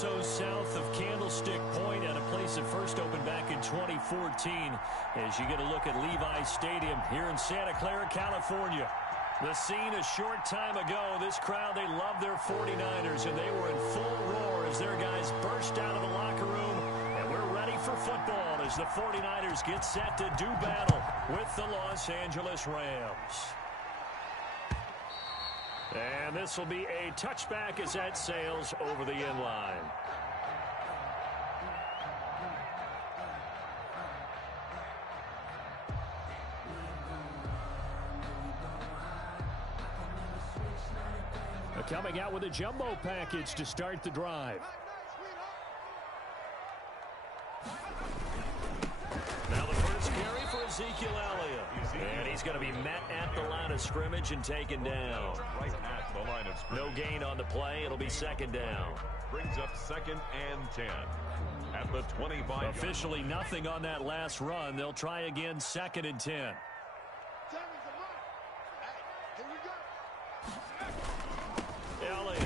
so south of Candlestick Point at a place that first opened back in 2014 as you get a look at Levi's Stadium here in Santa Clara, California. The scene a short time ago, this crowd, they love their 49ers, and they were in full roar as their guys burst out of the locker room. And we're ready for football as the 49ers get set to do battle with the Los Angeles Rams. And this will be a touchback as that sails over the end line. Coming out with a jumbo package to start the drive. Now the first carry for Ezekiel Elliott. And he's going to be met at the line of scrimmage and taken down. Right at the line of scrimmage. No gain on the play. It'll be second down. Brings up 2nd and 10. At the 25. Officially nothing on that last run. They'll try again 2nd and 10. Elliott.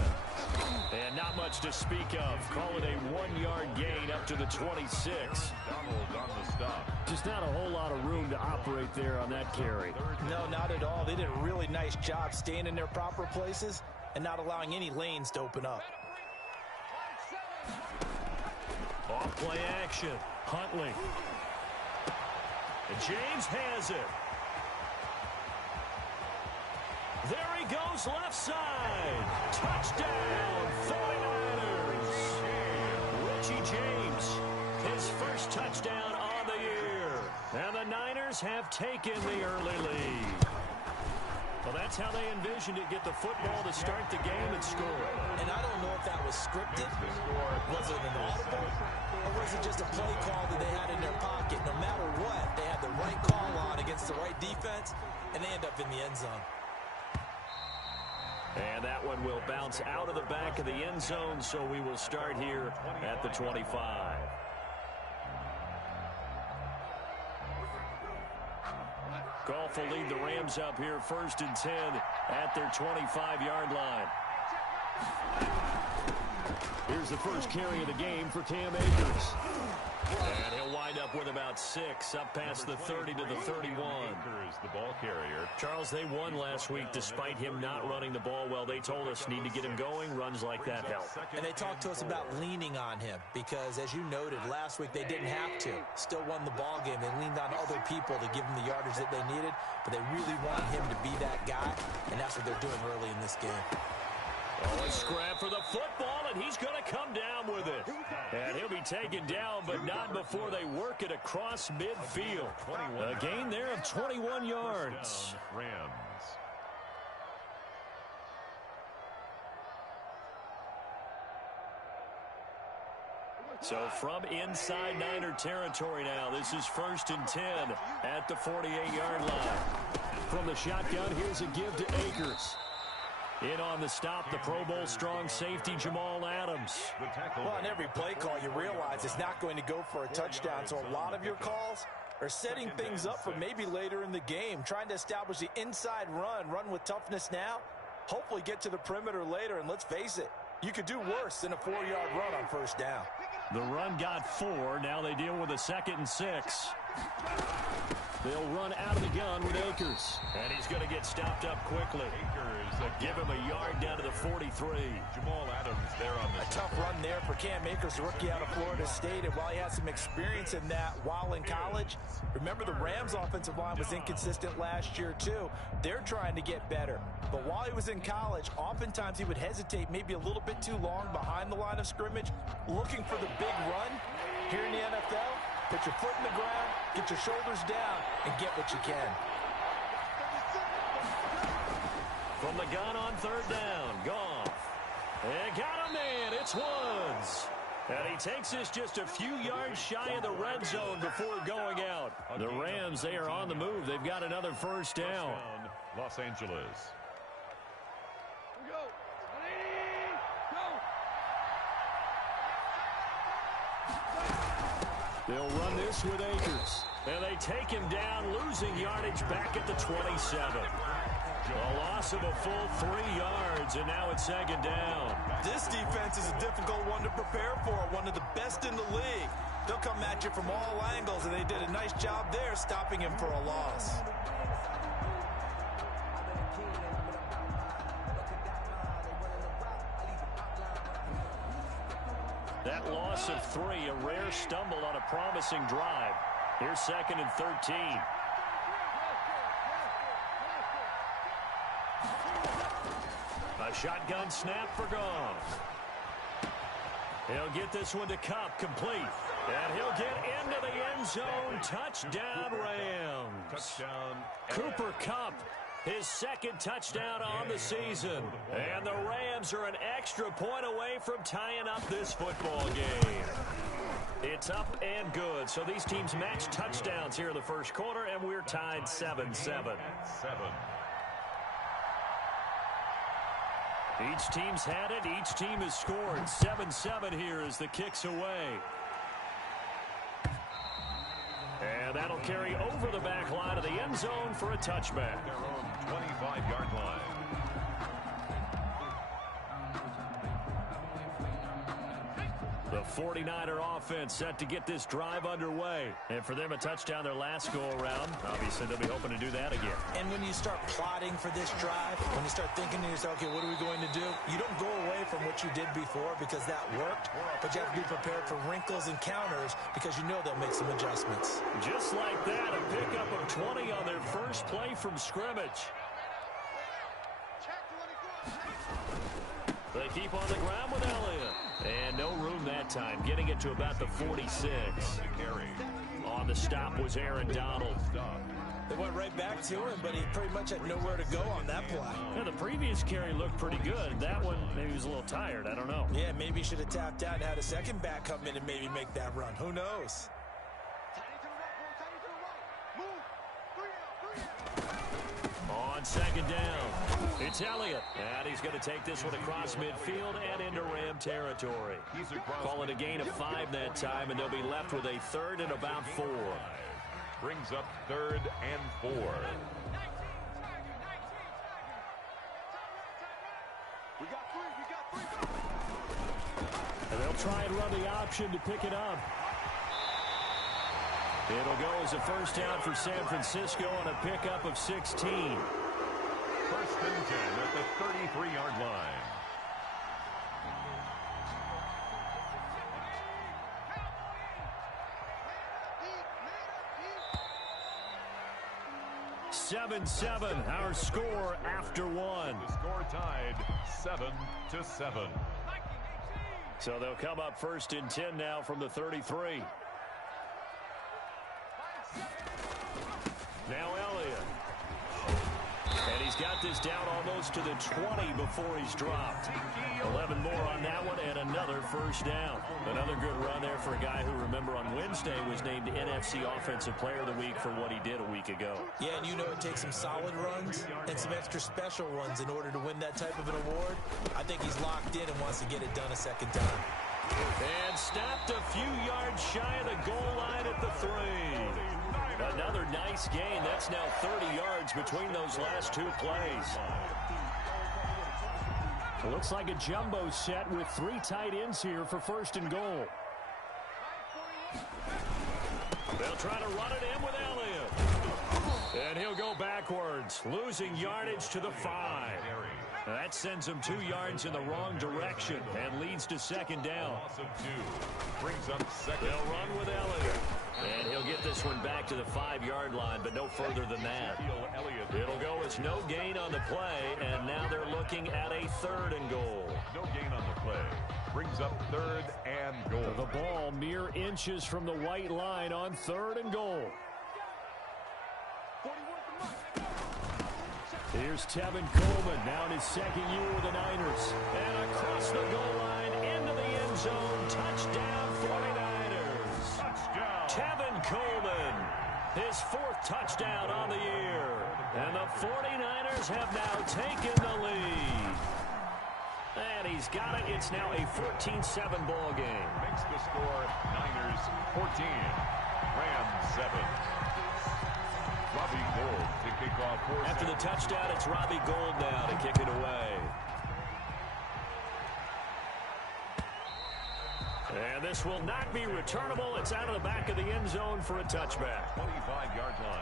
And not much to speak of. Call it a 1-yard gain up to the 26. Donald on the stop. Just not a whole lot of room to operate there on that carry. No, not at all. They did a really nice job staying in their proper places and not allowing any lanes to open up. Off play action. Huntley. And James has it. There he goes left side. Touchdown, 49ers. Richie James, his first touchdown on the year. And the Niners have taken the early lead. Well, that's how they envisioned it, get the football to start the game and score. And I don't know if that was scripted. Was it an audible? Or was it just a play call that they had in their pocket? No matter what, they had the right call on against the right defense, and they end up in the end zone. And that one will bounce out of the back of the end zone, so we will start here at the 25. Goff will lead the Rams up here 1st and 10 at their 25-yard line. Here's the first carry of the game for Cam Akers. And he'll wind up with about 6, up past the 30 to the 31. Akers, the ball carrier. Charles, they won last week despite him not running the ball well. They told us need to get him going. Runs like that help. And they talked to us about leaning on him because, as you noted, last week they didn't have to. Still won the ball game. They leaned on other people to give them the yardage that they needed, but they really want him to be that guy, and that's what they're doing early in this game. Oh, a scrap for the football, and he's going to come down with it. And he'll be taken down, but not before they work it across midfield. A gain there of 21 yards. Rams. So from inside Niner territory now, this is 1st and 10 at the 48-yard line. From the shotgun, here's a give to Akers. In on the stop, the Pro Bowl strong safety Jamal Adams. Well, on every play call, you realize it's not going to go for a touchdown, so a lot of your calls are setting things up for maybe later in the game, trying to establish the inside run with toughness now, hopefully get to the perimeter later, and let's face it, you could do worse than a 4-yard run on 1st down. The run got 4. Now they deal with a 2nd and 6. They'll run out of the gun with Akers. And he's going to get stopped up quickly. Akers, give him a yard down to the 43. Jamal Adams there on the A tough run there for Cam Akers, rookie out of Florida State. And while he had some experience in that while in college, remember the Rams offensive line was inconsistent last year too. They're trying to get better. But while he was in college, oftentimes he would hesitate maybe a little bit too long behind the line of scrimmage, looking for the big run. Here in the NFL, put your foot in the ground, get your shoulders down, and get what you can. From the gun on 3rd down, Goff. And got a man, it's Woods. And he takes this just a few yards shy of the red zone before going out. The Rams, they are on the move. They've got another 1st down. Los Angeles. They'll run this with Akers. And they take him down, losing yardage back at the 27. A loss of a full 3 yards, and now it's second down. This defense is a difficult one to prepare for, one of the best in the league. They'll come at you from all angles, and they did a nice job there stopping him for a loss. That loss of 3, a rare stumble on a promising drive. Here's second and 13. A shotgun snap for Goff. He'll get this one to Kupp, complete. And he'll get into the end zone. Touchdown, Rams. Touchdown. Cooper Kupp, his second touchdown on the season. And the Rams are an extra point away from tying up this football game. It's up and good. So these teams match touchdowns here in the first quarter, and we're tied 7-7. Each team's had it. Each team has scored. 7-7 here as the kick's away. And that'll carry over the back line of the end zone for a touchback. Their own 25-yard line. The 49er offense set to get this drive underway. And for them, a touchdown their last go-around. Obviously, they'll be hoping to do that again. And when you start plotting for this drive, when you start thinking to yourself, okay, what are we going to do? You don't go away from what you did before because that worked, but you have to be prepared for wrinkles and counters because you know they'll make some adjustments. Just like that, a pickup of 20 on their first play from scrimmage. They keep on the ground with Elliott. And no room that time, getting it to about the 46. On the stop was Aaron Donald. They went right back to him, but he pretty much had nowhere to go on that play. Yeah, the previous carry looked pretty good. That one, maybe he was a little tired. I don't know. Yeah, maybe he should have tapped out and had a second back come in and maybe make that run. Who knows? On second down, it's Elliott. And he's going to take this one across midfield and into Ram territory. Call it a gain of 5 that time, and they'll be left with a third and about 4. Brings up 3rd and 4. And they'll try and run the option to pick it up. It'll go as a first down for San Francisco on a pickup of 16. 1st and 10 at the 33-yard line. (7-7) our score after 1. The score tied 7-7. So they'll come up 1st and 10 now from the 33. Now Elliott. And he's got this down almost to the 20 before he's dropped. 11 more on that one and another first down. Another good run there for a guy who, remember, on Wednesday was named NFC Offensive Player of the Week for what he did a week ago. Yeah, and you know it takes some solid runs and some extra special runs in order to win that type of an award. I think he's locked in and wants to get it done a second time. And stopped a few yards shy of the goal line at the 3. Another nice gain. That's now 30 yards between those last 2 plays. It looks like a jumbo set with 3 tight ends here for 1st and goal. They'll try to run it in with Elliott. And he'll go backwards, losing yardage to the 5. That sends him 2 yards in the wrong direction and leads to second down. Loss of 2. Brings up second. They'll run with Elliott. And he'll get this one back to the 5-yard line, but no further than that. It'll go as no gain on the play, and now they're looking at a 3rd and goal. No gain on the play. Brings up 3rd and goal. The ball mere inches from the white line on 3rd and goal. Here's Tevin Coleman, now in his 2nd year with the Niners. And across the goal line, into the end zone. Touchdown, 49ers. Touchdown. Tevin Coleman, his 4th touchdown on the year. And the 49ers have now taken the lead. And he's got it. It's now a 14-7 ball game. Makes the score Niners 14, Rams 7. Robbie Gould to kick kickoff. After the touchdown, it's Robbie Gould now to kick it away. And this will not be returnable. It's out of the back of the end zone for a touchback. 25-yard line.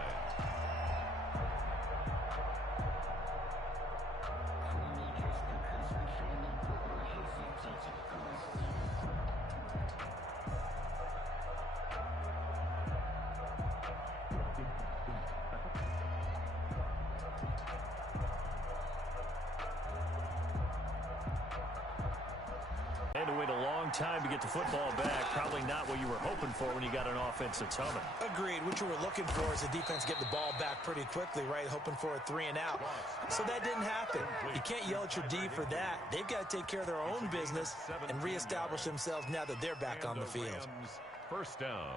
Had to wait a long time to get the football back. Probably not what you were hoping for when you got an offense that's humming. Agreed. What you were looking for is the defense get the ball back pretty quickly, right? Hoping for a 3 and out. So that didn't happen. You can't yell at your D for that. They've got to take care of their own business and reestablish themselves now that they're back on the field. First down.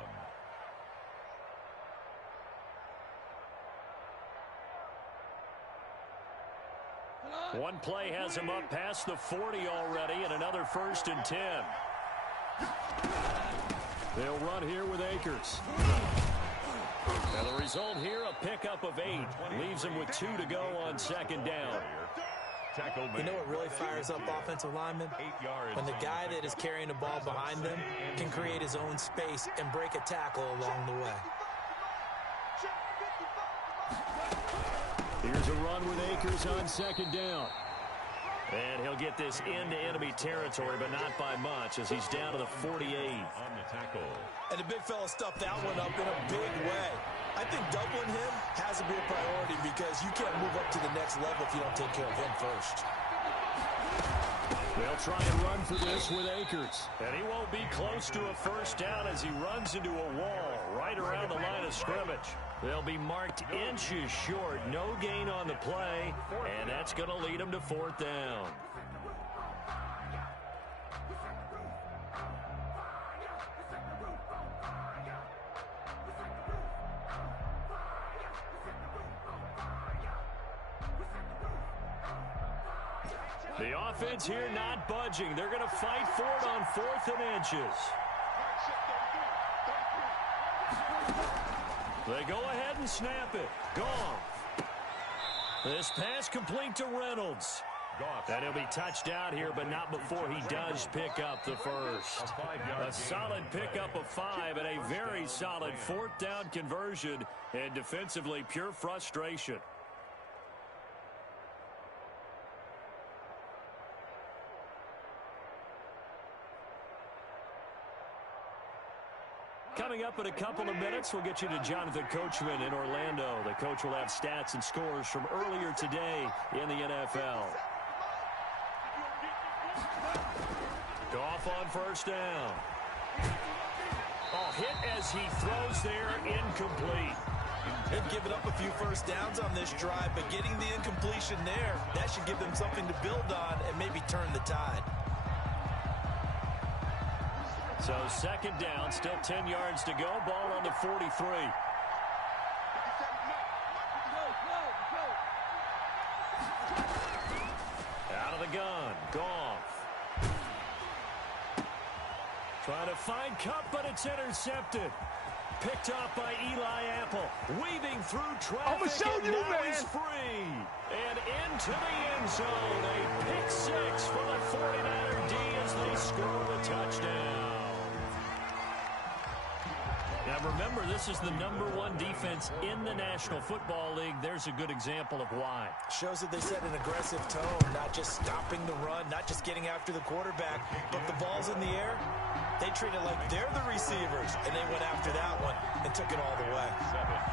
One play has him up past the 40 already, and another 1st and 10. They'll run here with Akers. And the result here, a pickup of 8. Leaves him with 2 to go on 2nd down. You know what really fires up offensive linemen? When the guy that is carrying the ball behind them can create his own space and break a tackle along the way. Here's a run with Akers on 2nd down. And he'll get this into enemy territory, but not by much, as he's down to the 48. On the tackle. And the big fella stuffed that one up in a big way. I think doubling him has to be a priority because you can't move up to the next level if you don't take care of him first. They'll try and run for this with Akers. And he won't be close to a 1st down as he runs into a wall right around the line of scrimmage. They'll be marked inches short. No gain on the play, and that's going to lead them to 4th down. The offense here not budging. They're going to fight for it on 4th and inches. They go ahead and snap it. Goff. This pass complete to Reynolds. And he'll be touched out here, but not before he does pick up the 1st. A solid pickup of 5 and a very solid 4th down conversion. And defensively, pure frustration. Coming up in a couple of minutes, we'll get you to Jonathan Coachman in Orlando. The coach will have stats and scores from earlier today in the NFL. Goff on 1st down. Oh, hit as he throws there, incomplete. They've given up a few 1st downs on this drive, but getting the incompletion there, that should give them something to build on and maybe turn the tide. So 2nd down, still 10 yards to go. Ball on the 43. Out of the gun, Goff. Trying to find Cup, but it's intercepted. Picked off by Eli Apple. Weaving through traffic, and now he's free. And into the end zone. A pick 6 for the 49er D as they score the touchdown. Now remember, this is the #1 defense in the National Football League. There's a good example of why. Shows that they set an aggressive tone, not just stopping the run, not just getting after the quarterback, but the ball's in the air. They treat it like they're the receivers, and they went after that one and took it all the way.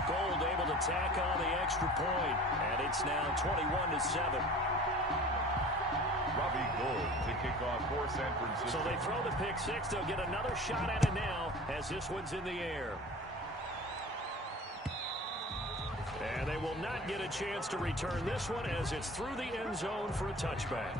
Gould able to tack on the extra point, and it's now 21-7. Robbie Gould to kick off for San Francisco. So they throw the pick 6. They'll get another shot at it now as this one's in the air. And they will not get a chance to return this one as it's through the end zone for a touchback.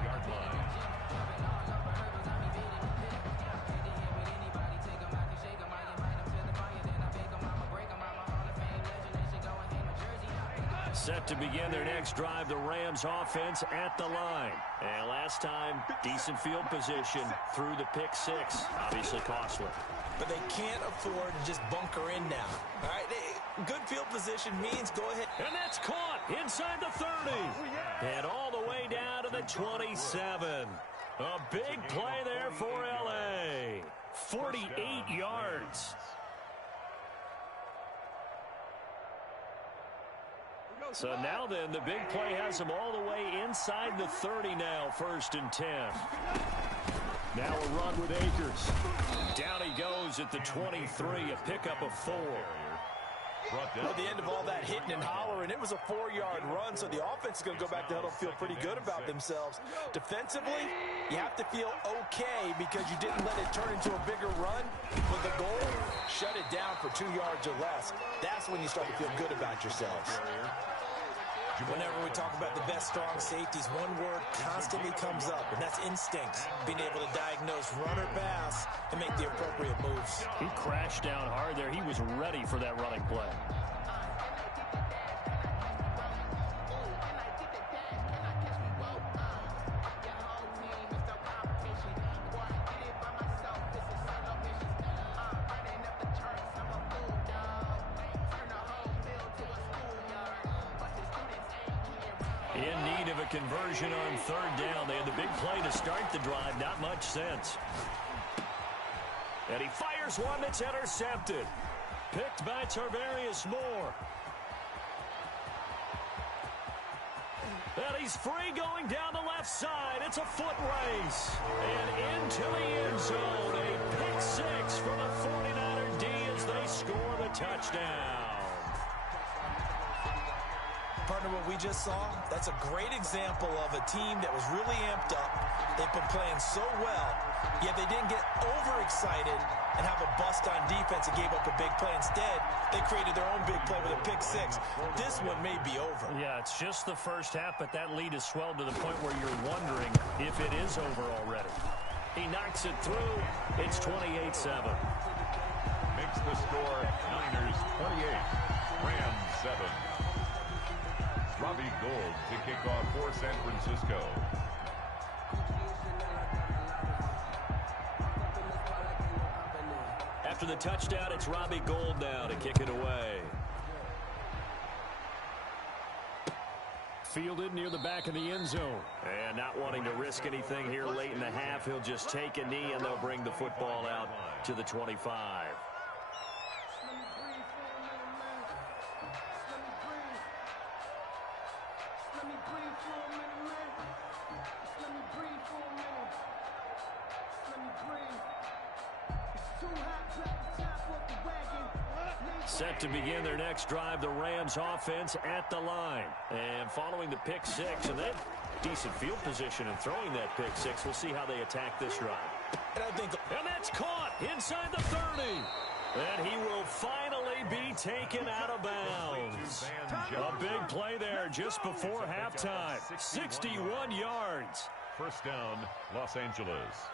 Set to begin their next drive, the Rams offense at the line. And last time, decent field position through the pick 6. Obviously costly. But they can't afford to just bunker in now. All right, Good field position means go ahead. And that's caught inside the 30. And all the way down to the 27. A big play there for L.A. 48 yards. So now then, the big play has him all the way inside the 30 now, 1st and 10. Now a run with Akers. Down he goes at the 23, a pickup of 4. At the end of all that hitting and hollering, it was a 4-yard run, so the offense is going to go back to huddle and feel pretty good about themselves. Defensively, you have to feel okay because you didn't let it turn into a bigger run. With the goal, shut it down for 2 yards or less. That's when you start to feel good about yourselves. Whenever we talk about the best strong safeties, one word constantly comes up, and that's instincts. Being able to diagnose run or pass and make the appropriate moves. He crashed down hard there. He was ready for that running play. In need of a conversion on 3rd down. They had the big play to start the drive. Not much sense. And he fires one that's intercepted. Picked by Tarvarius Moore. And he's free going down the left side. It's a foot race. And into the end zone. A pick 6 from a 49er D as they score the touchdown. Partner, what we just saw, that's a great example of a team that was really amped up. They've been playing so well, yet they didn't get overexcited and have a bust on defense and gave up a big play. Instead, they created their own big play with a pick 6. This one may be over. Yeah, it's just the first half, but that lead has swelled to the point where you're wondering if it is over already. He knocks it through. It's 28-7. Makes the score Niners 28, Rams 7. Robbie Gould to kick off for San Francisco. After the touchdown, it's Robbie Gould now to kick it away. Fielded near the back of the end zone. And not wanting to risk anything here late in the half, he'll just take a knee and they'll bring the football out to the 25. Set to begin their next drive, the Rams offense at the line. And following the pick 6, and then decent field position and throwing that pick 6. We'll see how they attack this drive. And that's caught inside the 30. And he will finally be taken out of bounds. A big play there just before halftime. 61 yards. First down, Los Angeles.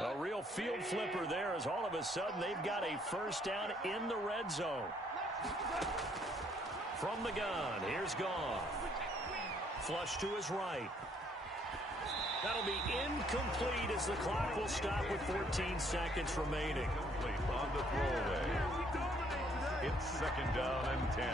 A real field flipper there as all of a sudden they've got a first down in the red zone. From the gun, here's Goff. Flush to his right. That'll be incomplete as the clock will stop with 14 seconds remaining. On the throwaway. It's 2nd down and 10.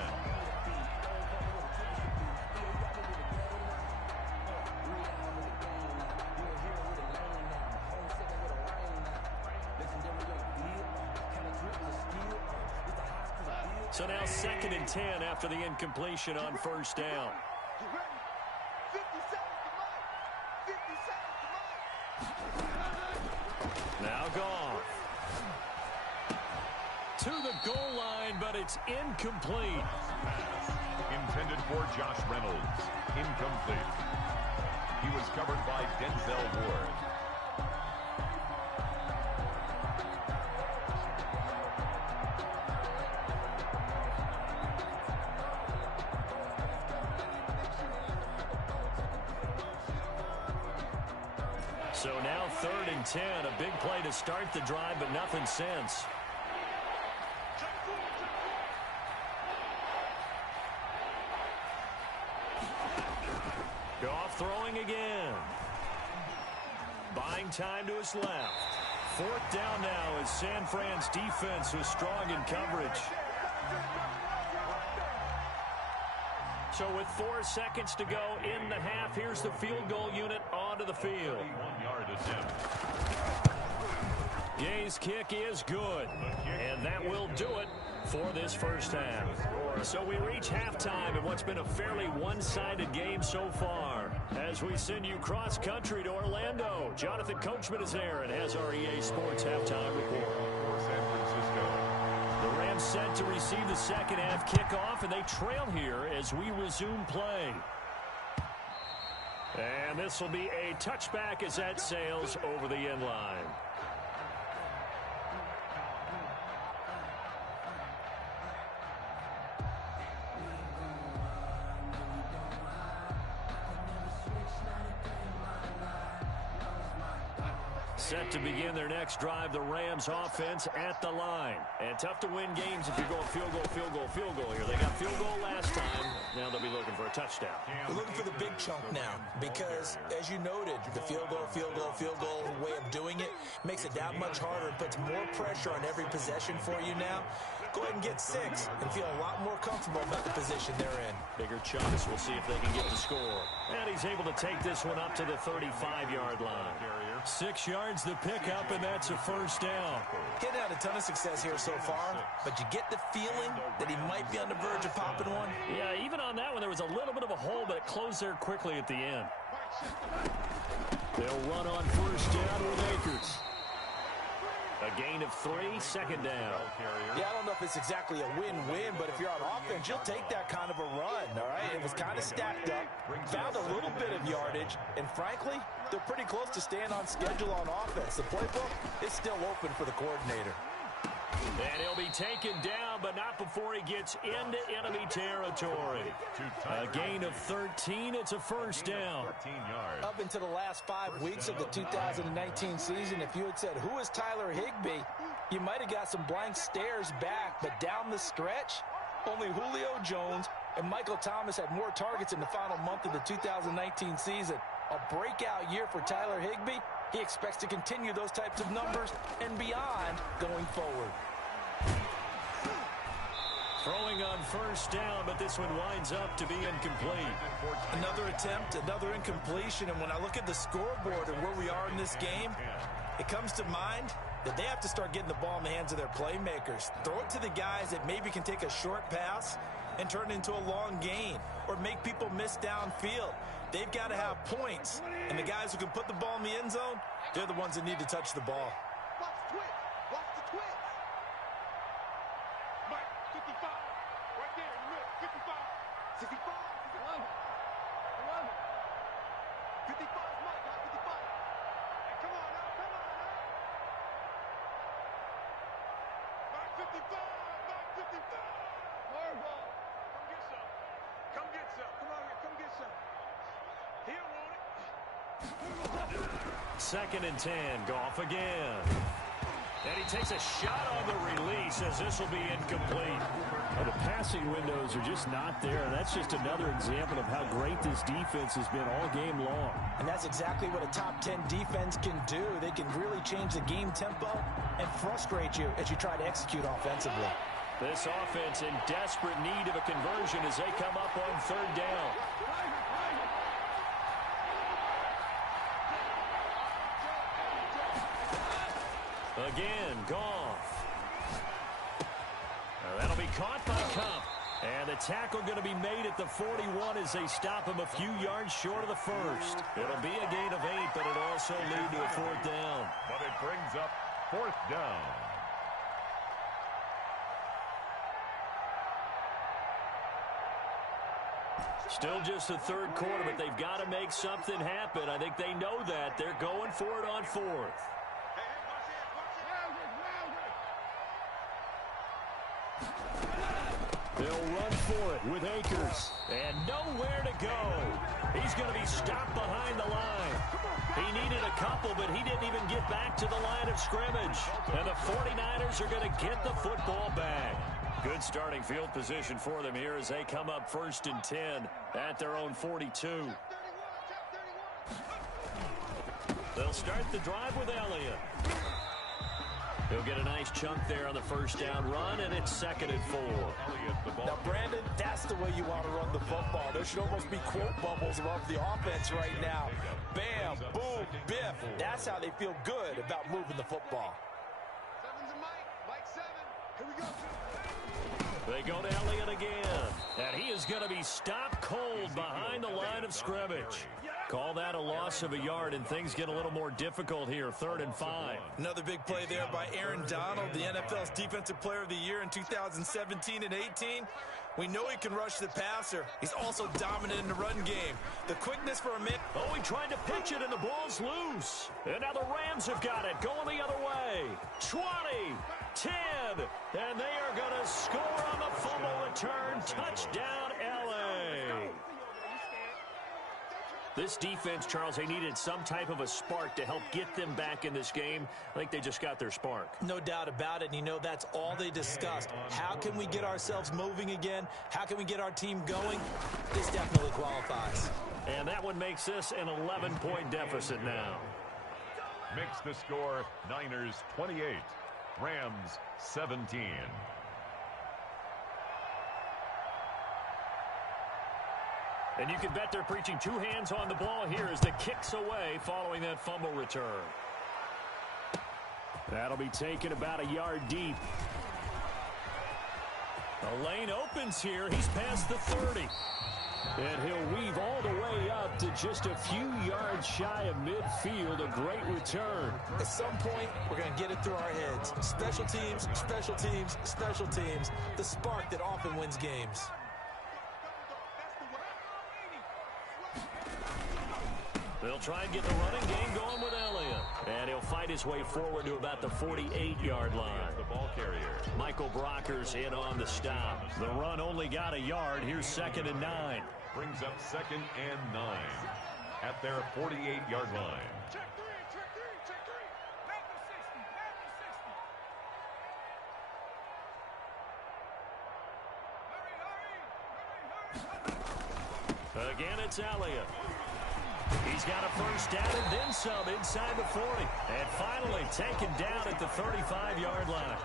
So now 2nd and 10 after the incompletion on first down. Now Goff. To the goal line, but it's incomplete. Pass intended for Josh Reynolds. Incomplete. He was covered by Denzel Ward. So now 3rd and 10, a big play to start the drive, but nothing since. Goff throwing again. Buying time to his left. Fourth down now as San Fran's defense was strong in coverage. So with 4 seconds to go in the half, here's the field goal unit onto the field. 1-yard attempt. Ye's kick is good, and that will do it for this first half. So we reach halftime in what's been a fairly one-sided game so far. As we send you cross-country to Orlando, Jonathan Coachman is there and has our EA Sports halftime report. For San Francisco. The Rams set to receive the second half kickoff, and they trail here as we resume play. And this will be a touchback as that sails over the end line. Set to begin their next drive, the Rams offense at the line. And tough to win games if you're going field goal, field goal, field goal here. They got field goal last time. Now they'll be looking for a touchdown. We're looking for the big chunk now because, as you noted, the field goal way of doing it makes it that much harder and puts more pressure on every possession for you now. Go ahead and get 6 and feel a lot more comfortable about the position they're in. Bigger chunks. We'll see if they can get the score. And he's able to take this one up to the 35-yard line. 6 yards the pickup, and that's a first down. Getting out a ton of success here so far, but you get the feeling that he might be on the verge of popping one. Yeah, even on that one, there was a little bit of a hole, but it closed there quickly at the end. They'll run on first down with Akers. A gain of 3, second down. Yeah, I don't know if it's exactly a win-win, but if you're on offense, you'll take that kind of a run, all right? It was kind of stacked up, found a little bit of yardage, and frankly, they're pretty close to staying on schedule on offense. The playbook is still open for the coordinator. And he'll be taken down, but not before he gets into enemy territory. A gain of 13. It's a first down. Up into the last 5 weeks of the 2019 season, if you had said, who is Tyler Higbee, you might have got some blank stares back. But down the stretch, only Julio Jones and Michael Thomas had more targets in the final month of the 2019 season. A breakout year for Tyler Higbee. He expects to continue those types of numbers and beyond going forward. Throwing on first down, but this one winds up to be incomplete. Another attempt, another incompletion, and when I look at the scoreboard and where we are in this game, it comes to mind that they have to start getting the ball in the hands of their playmakers. Throw it to the guys that maybe can take a short pass and turn it into a long gain or make people miss downfield. They've got to have points, and the guys who can put the ball in the end zone, they're the ones that need to touch the ball. Watch the twitch. Watch the twitch. Mike, 55. Right there in the middle. 55. 65. 11. 55 is Mike. 55. Hey, come on now. Come on now. Mike 55. Mike 55. Marvel. Come get some. Come get some. Come on here. Come get some. He'll want it. Second and 10. Goff again. And he takes a shot on the release as this will be incomplete. Well, the passing windows are just not there. That's just another example of how great this defense has been all game long. And that's exactly what a top 10 defense can do. They can really change the game tempo and frustrate you as you try to execute offensively. This offense in desperate need of a conversion as they come up on third down. Again, Goff. That'll be caught by Cup. And the tackle going to be made at the 41 as they stop him a few yards short of the first. It'll be a gain of 8, but it'll also lead to a fourth down. But it brings up fourth down. Still just the third quarter, but they've got to make something happen. I think they know that. They're going for it on fourth. They'll run for it with Akers. And nowhere to go. He's going to be stopped behind the line. He needed a couple, but he didn't even get back to the line of scrimmage. And the 49ers are going to get the football back. Good starting field position for them here as they come up first and 10 at their own 42. They'll start the drive with Elliott. He'll get a nice chunk there on the first down run, and it's 2nd and 4. Now, Brandon, that's the way you want to run the football. There should almost be quote bubbles above the offense right now. Bam, boom, biff. That's how they feel good about moving the football. Seven's a Mike 7. Here we go. They go to Elliott again, and he is going to be stopped cold behind the line of scrimmage. Call that a loss of a yard, and things get a little more difficult here. 3rd and 5. Another big play there by Aaron Donald, the NFL's Defensive Player of the Year in 2017 and 18. We know he can rush the passer. He's also dominant in the run game. The quickness for a man. Oh, he tried to pitch it, and the ball's loose. And now the Rams have got it, going the other way. 20, 10, and they are going to score on the fumble return. Touchdown, L.A. This defense, Charles, they needed some type of a spark to help get them back in this game. I think they just got their spark. No doubt about it, and you know that's all they discussed. How can we get ourselves moving again? How can we get our team going? This definitely qualifies. And that one makes this an 11-point deficit now. Makes the score Niners 28, Rams 17. And you can bet they're preaching two hands on the ball here as the kick's away following that fumble return. That'll be taken about a yard deep. The lane opens here. He's past the 30. And he'll weave all the way up to just a few yards shy of midfield. A great return. At some point, we're going to get it through our heads. Special teams, special teams, special teams. The spark that often wins games. They'll try and get the running game going with Elliott. And he'll fight his way forward to about the 48-yard line. The ball carrier. Michael Brocker's in on the stop. The run only got a yard. Here's 2nd and 9. Brings up 2nd and 9 at their 48-yard line. Check three, check three, check three. Back to 60. Back to 60. Hurry. Again, it's Elliott. He's got a first down and then some inside the 40. And finally taken down at the 35-yard line.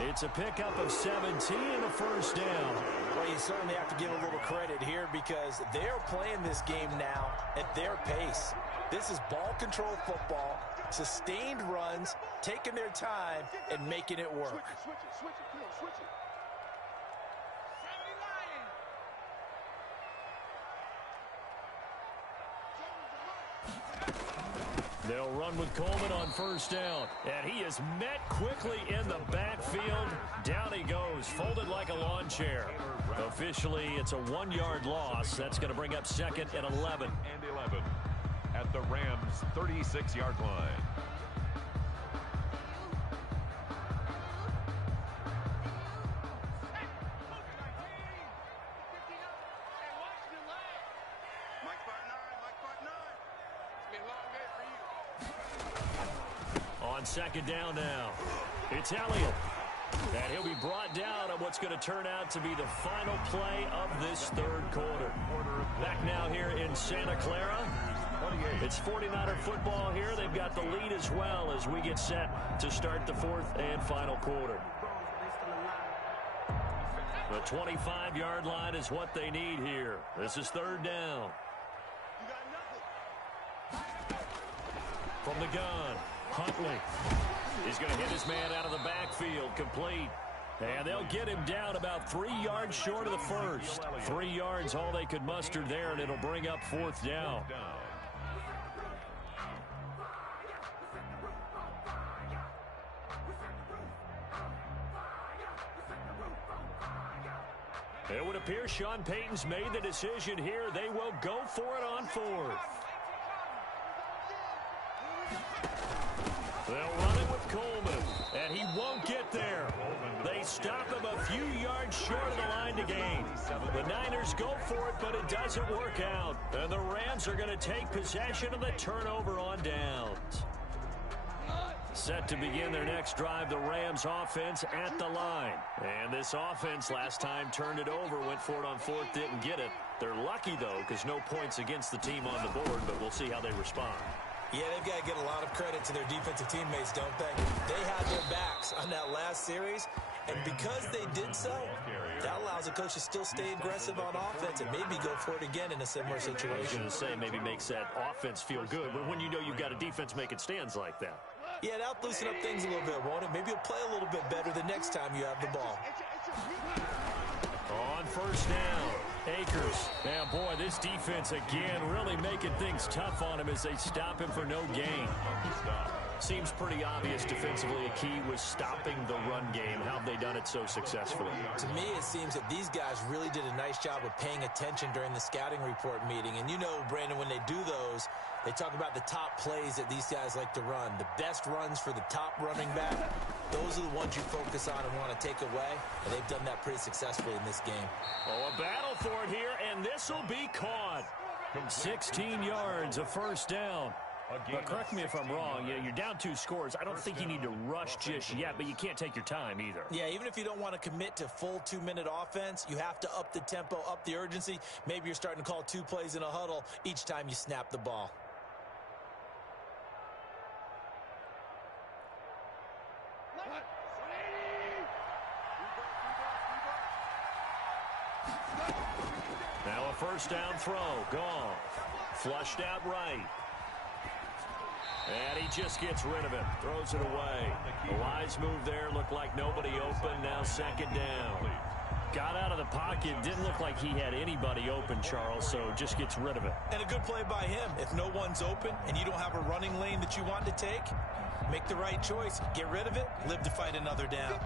It's a pickup of 17 and a first down. Well, you certainly have to give a little credit here because they're playing this game now at their pace. This is ball control football, sustained runs, taking their time, and making it work. Switch it, switch it, Phil, switch it. They'll run with Coleman on first down. And he is met quickly in the backfield. Down he goes, folded like a lawn chair. Officially, it's a 1-yard loss. That's going to bring up 2nd and 11. And 11 at the Rams' 36-yard line. On 2nd down now, it's Elliott. And he'll be brought down on what's going to turn out to be the final play of this 3rd quarter. Back now here in Santa Clara. It's 49er football here. They've got the lead as well as we get set to start the 4th and final quarter. The 25-yard line is what they need here. This is 3rd down. From the gun, Huntley. He's going to hit his man out of the backfield, complete. And they'll get him down about 3 yards short of the first. 3 yards all they could muster there, and it'll bring up 4th down. It would appear Sean Payton's made the decision here. They will go for it on 4th. They'll run it with Coleman, and he won't get there. They stop him a few yards short of the line to gain. The Niners go for it, but it doesn't work out. And the Rams are going to take possession of the turnover on downs. Set to begin their next drive, the Rams offense at the line. And this offense last time turned it over, went for it on 4th, didn't get it. They're lucky, though, because no points against the team on the board, but we'll see how they respond. Yeah, they've got to get a lot of credit to their defensive teammates, don't they? They had their backs on that last series, and because they did so, that allows the coach to still stay aggressive on offense and maybe go for it again in a similar situation. I was going to say maybe makes that offense feel good, but when you know you've got a defense making stands like that. Yeah, that'll loosen up things a little bit, won't it? Maybe you'll play a little bit better the next time you have the ball. On first down, Akers. And boy, this defense again really making things tough on him as they stop him for no gain. Seems pretty obvious defensively a key was stopping the run game. How have they done it so successfully? To me, it seems that these guys really did a nice job of paying attention during the scouting report meeting. And you know, Brandon, when they do those, they talk about the top plays that these guys like to run. The best runs for the top running back, those are the ones you focus on and want to take away. And they've done that pretty successfully in this game. Oh, a battle for it here, and this will be caught. 16 yards, a first down. But correct me if I'm wrong, you're down 2 scores. I don't think you need to rush just yet, but you can't take your time either. Yeah, even if you don't want to commit to full 2-minute offense, you have to up the tempo, up the urgency. Maybe you're starting to call 2 plays in a huddle each time you snap the ball. Now a first down throw, gone. Flushed out right. And he just gets rid of it, throws it away. A wise move there, looked like nobody open, now second down. Got out of the pocket, didn't look like he had anybody open, Charles, so just gets rid of it. And a good play by him. If no one's open and you don't have a running lane that you want to take, make the right choice. Get rid of it, live to fight another down.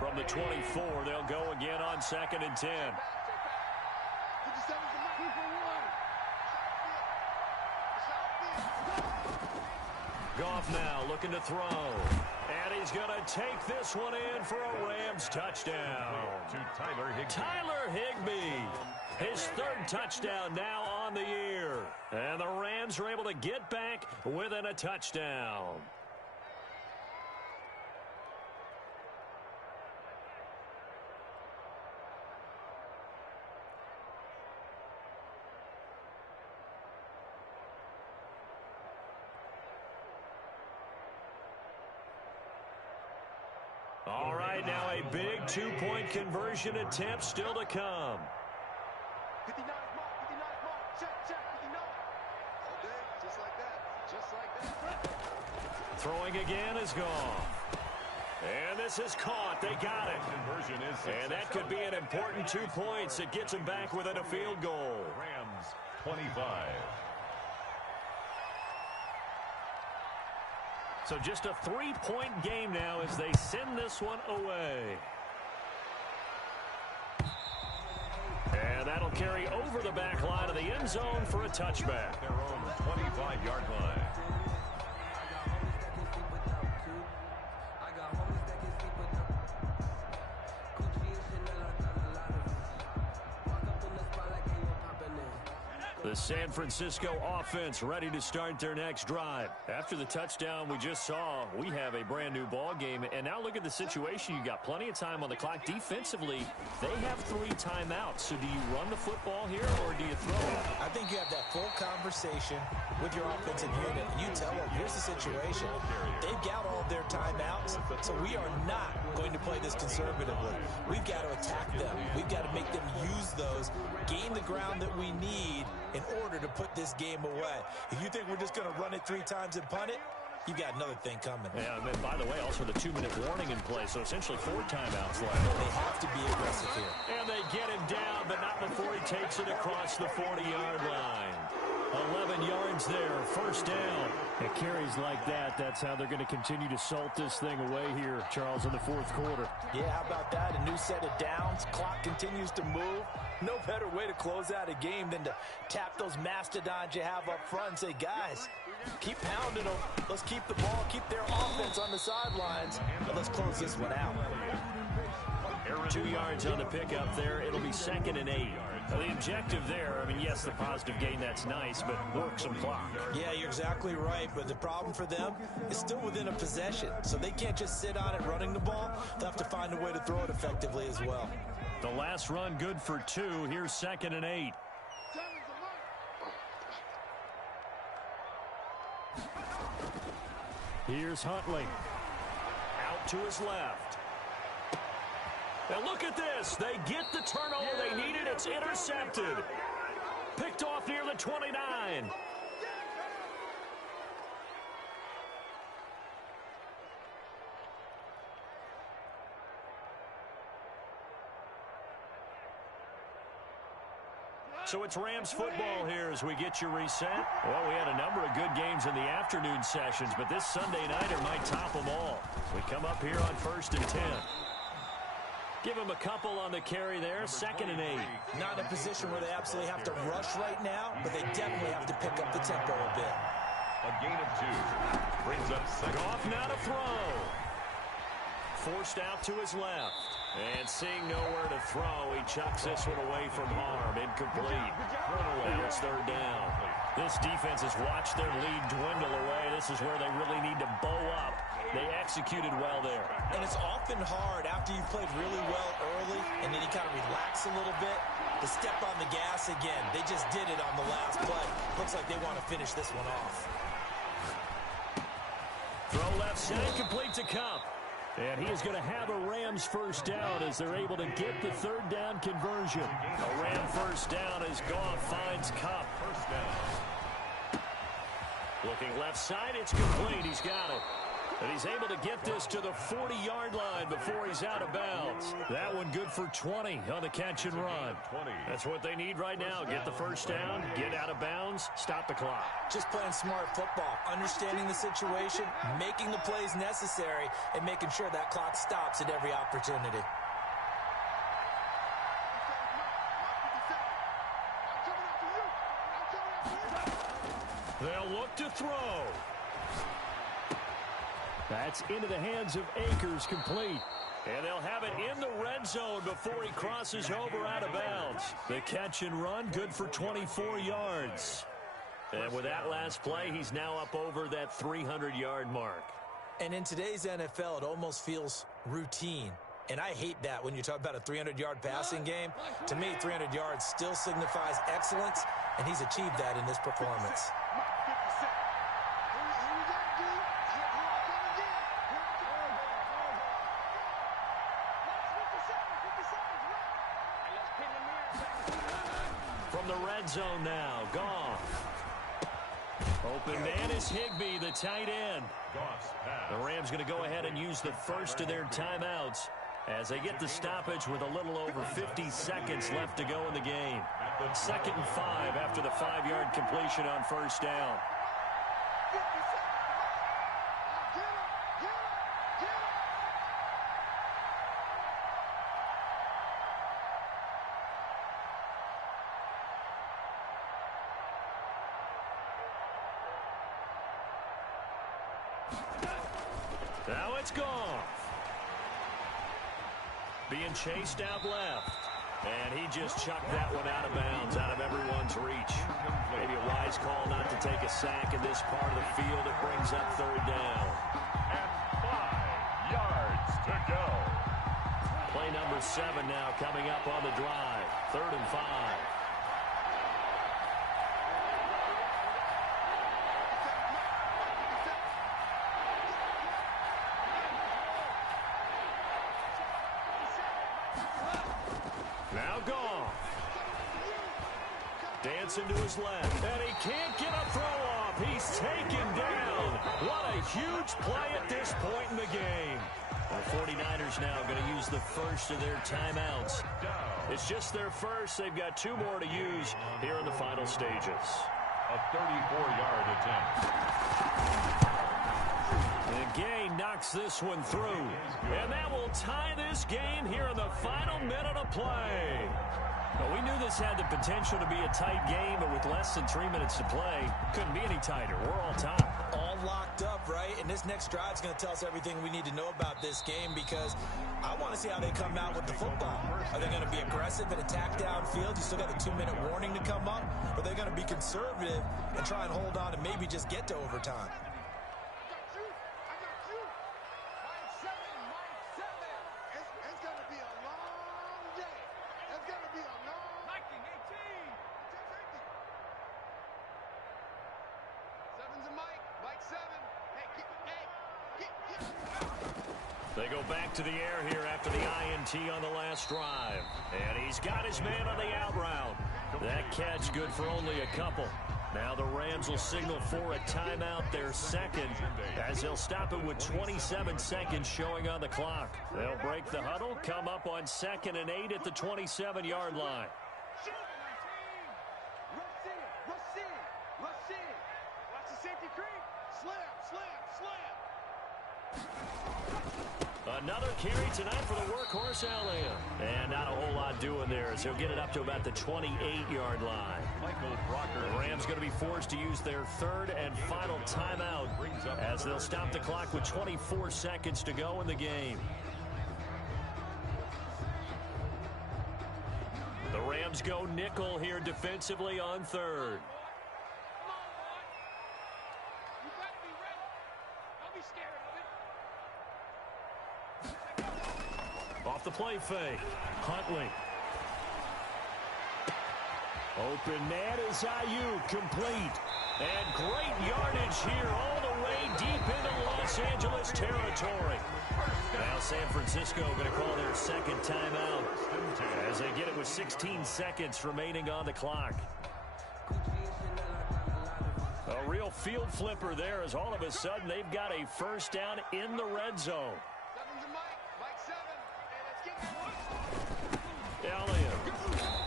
From the 24, they'll go again on 2nd and 10. Goff now looking to throw. And he's going to take this one in for a Rams touchdown. To Tyler Higbee. His 3rd touchdown now on the year. And the Rams are able to get back within a touchdown. All right, now a big 2-point conversion attempt still to come. 59 mark, 59 mark, check, 59. Okay, just like that. Throwing again is gone. And this is caught. They got it. Conversion is and that could be an important 2 points. It gets them back within a field goal. Rams 25. So just a 3-point game now as they send this one away. And that'll carry over the back line of the end zone for a touchback. Their own 25-yard line. The San Francisco offense ready to start their next drive. After the touchdown we just saw, we have a brand new ball game. And now look at the situation. You got plenty of time on the clock. Defensively, they have 3 timeouts. So do you run the football here or do you throw it? I think you have that full conversation with your offensive unit. And you tell them, here's the situation. They've got all their timeouts, so we are not going to play this conservatively. We've got to attack them. We've got to make them use those, gain the ground that we need in order to put this game away. If you think we're just going to run it 3 times and punt it, you've got another thing coming. Yeah, and by the way, also the 2-minute warning in play, so essentially 4 timeouts left. They have to be aggressive here. And they get him down, but not before he takes it across the 40-yard line. 11 yards there, first down. It carries like that. That's how they're going to continue to salt this thing away here, Charles, in the 4th quarter. Yeah, how about that? A new set of downs. Clock continues to move. No better way to close out a game than to tap those mastodons you have up front and say, guys, keep pounding them. Let's keep the ball, keep their offense on the sidelines, and let's close this one out. 2 yards on the pickup there. It'll be 2nd and 8. Now, the objective there, I mean, yes, the positive gain, that's nice, but work some clock. Yeah, you're exactly right, but the problem for them is still within a possession, so they can't just sit on it running the ball. They'll have to find a way to throw it effectively as well. The last run good for 2. Here's 2nd and 8. Here's Huntley. Out to his left. And look at this. They get the turnover they needed. It's intercepted. Picked off near the 29. So it's Rams football here as we get you reset. Well, we had a number of good games in the afternoon sessions, but this Sunday nighter might top them all. We come up here on 1st and 10. Give them a couple on the carry there, 2nd and 8. Not in a position where they absolutely have to rush right now, but they definitely have to pick up the tempo a bit. A gain of 2. Brings up second. Off now to throw. Forced out to his left. And seeing nowhere to throw, he chucks this one away from harm. Incomplete. Now it's 3rd down. This defense has watched their lead dwindle away. This is where they really need to bow up. They executed well there. And it's often hard after you've played really well early and then you kind of relax a little bit to step on the gas again. They just did it on the last play. Looks like they want to finish this one off. Throw left side, complete to Cup. And he is going to have a Rams first down as they're able to get the 3rd down conversion. A Ram first down as Goff finds Cup. First down. Looking left side, it's complete. He's got it. And he's able to get this to the 40-yard line before he's out of bounds. That one good for 20 on the catch and run. That's what they need right now. Get the first down, get out of bounds, stop the clock. Just playing smart football, understanding the situation, making the plays necessary, and making sure that clock stops at every opportunity. They'll look to throw. That's into the hands of Akers, complete. And they'll have it in the red zone before he crosses over out of bounds. The catch and run, good for 24 yards. And with that last play, he's now up over that 300-yard mark. And in today's NFL, it almost feels routine. And I hate that when you talk about a 300-yard passing game. To me, 300 yards still signifies excellence, and he's achieved that in this performance. From the red zone now, Goff. Open man is Higbee, the tight end. The Rams going to go ahead and use the first of their timeouts as they get the stoppage with a little over 50 seconds left to go in the game. 2nd and 5 after the 5-yard completion on first down. Now it's Goff. Being chased out left. And he just chucked that one out of bounds, out of everyone's reach. Maybe a wise call not to take a sack in this part of the field. It brings up 3rd down. And 5 yards to go. Play number 7 now coming up on the drive. 3rd and 5. Now Goff. Dancing to his left. And he can't get a throw off. He's taken down. What a huge play at this point in the game. The 49ers now going to use the first of their timeouts. It's just their first. They've got 2 more to use here in the final stages. A 34-yard attempt. And Gay knocks this one through. And that will tie this game here in the final minute of play. Well, we knew this had the potential to be a tight game, but with less than 3 minutes to play, couldn't be any tighter. We're all tied. All locked up, right? And this next drive is going to tell us everything we need to know about this game because I want to see how they come out with the football. Are they going to be aggressive and attack downfield? You still got the 2-minute warning to come up? Or are they going to be conservative and try and hold on and maybe just get to overtime? Mike 7. Hey, They go back to the air here after the INT on the last drive. And he's got his man on the out route. That catch good for only a couple. Now the Rams will signal for a timeout, their second, as they'll stop it with 27 seconds showing on the clock. They'll break the huddle, come up on 2nd and 8 at the 27-yard line. Watch the safety creep. Slam. Another carry tonight for the workhorse, Elliott. And not a whole lot doing there as he'll get it up to about the 28-yard line. The Rams going to be forced to use their third and final timeout as they'll stop the clock with 24 seconds to go in the game. The Rams go nickel here defensively on third. Off the play fake. Huntley. Open man is Ayuk, complete. And great yardage here all the way deep into Los Angeles territory. Now San Francisco going to call their second timeout as they get it with 16 seconds remaining on the clock. A real field flipper there as all of a sudden they've got a first down in the red zone. Elliott.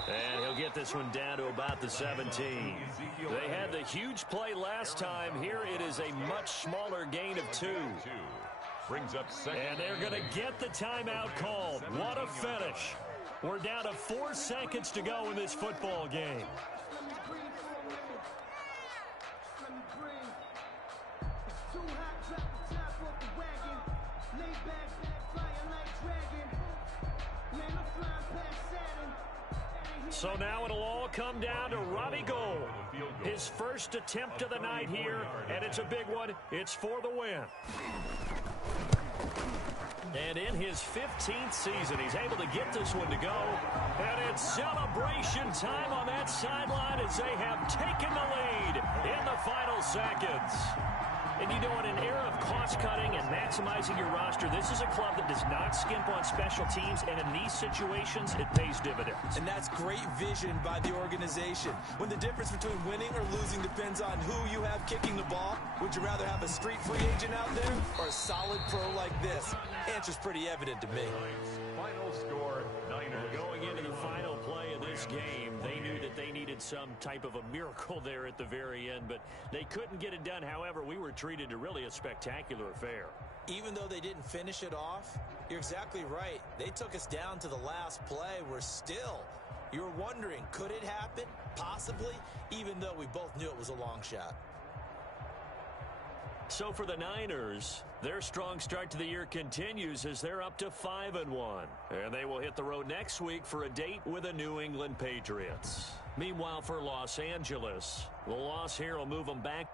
And he'll get this one down to about the 17. They had the huge play last time. Here it is a much smaller gain of 2. Brings up second. And they're going to get the timeout called. What a finish. We're down to 4 seconds to go in this football game. So now it'll all come down to Robbie Gould. His first attempt of the night here, and it's a big one. It's for the win. And in his 15th season, he's able to get this one to go. And it's celebration time on that sideline as they have taken the lead in the final seconds. And you know, in an era of cost-cutting and maximizing your roster, this is a club that does not skimp on special teams, and in these situations, it pays dividends. And that's great vision by the organization. When the difference between winning or losing depends on who you have kicking the ball, would you rather have a street free agent out there or a solid pro like this? Answer's pretty evident to me. Final score, Niners. Going into the final play of this game, they knew that they needed some type of a miracle there at the very end, but they couldn't get it done. However, we were treated to really a spectacular affair. Even though they didn't finish it off, you're exactly right. They took us down to the last play. You're wondering, could it happen? Possibly, even though we both knew it was a long shot. So for the Niners, their strong start to the year continues as they're up to 5-1. And they will hit the road next week for a date with the New England Patriots. Meanwhile, for Los Angeles, the loss here will move them back.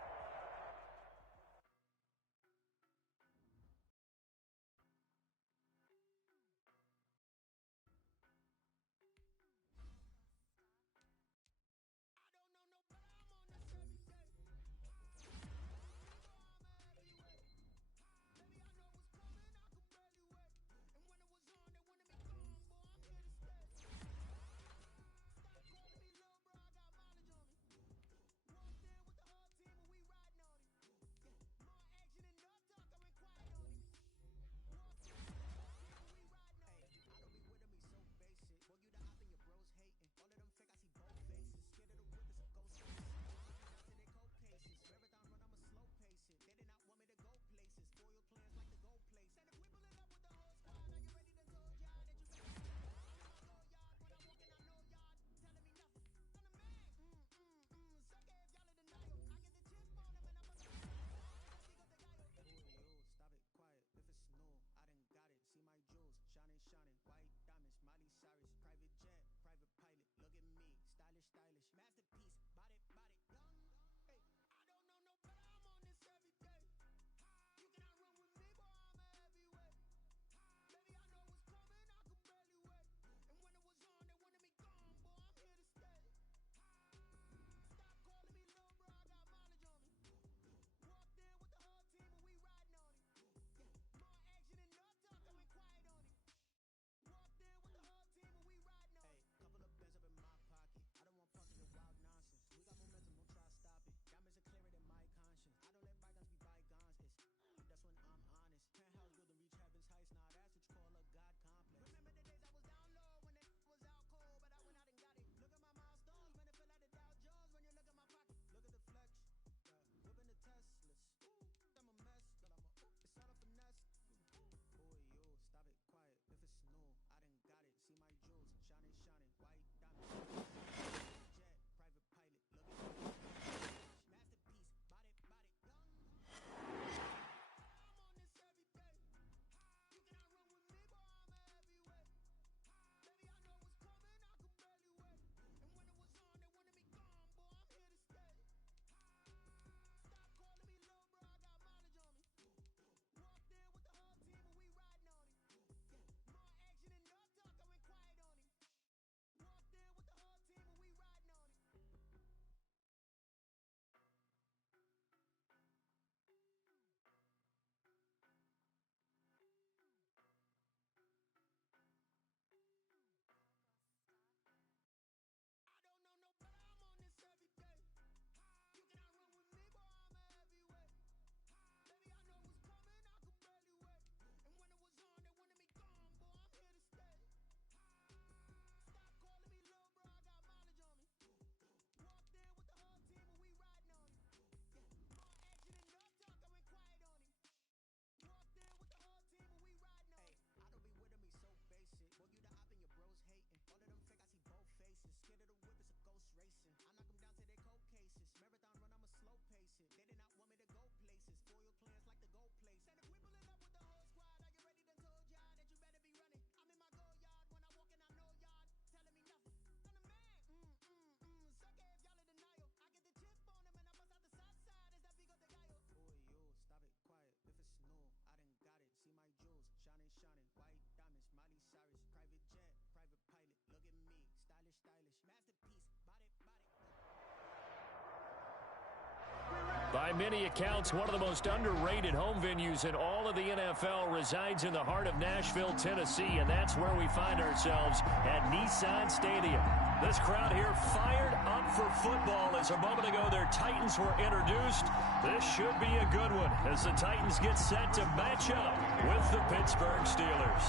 By many accounts, one of the most underrated home venues in all of the NFL resides in the heart of Nashville, Tennessee, and that's where we find ourselves at Nissan Stadium. This crowd here fired up for football as a moment ago their Titans were introduced. This should be a good one as the Titans get set to match up with the Pittsburgh Steelers.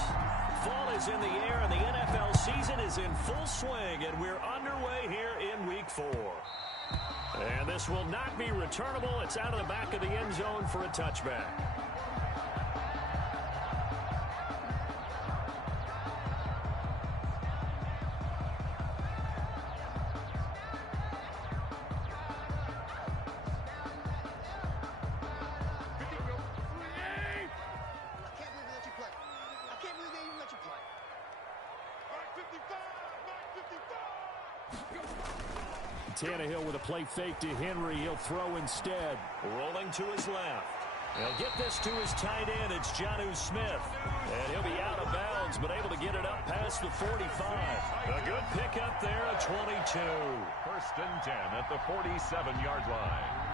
Fall is in the air and the NFL season is in full swing, and we're underway here in Week 4. And this will not be returnable. It's out of the back of the end zone for a touchback. Tannehill with a play fake to Henry. He'll throw instead. Rolling to his left. He'll get this to his tight end. It's Jonnu Smith. And he'll be out of bounds, but able to get it up past the 45. A good pickup there, a 22. First and 10 at the 47-yard line.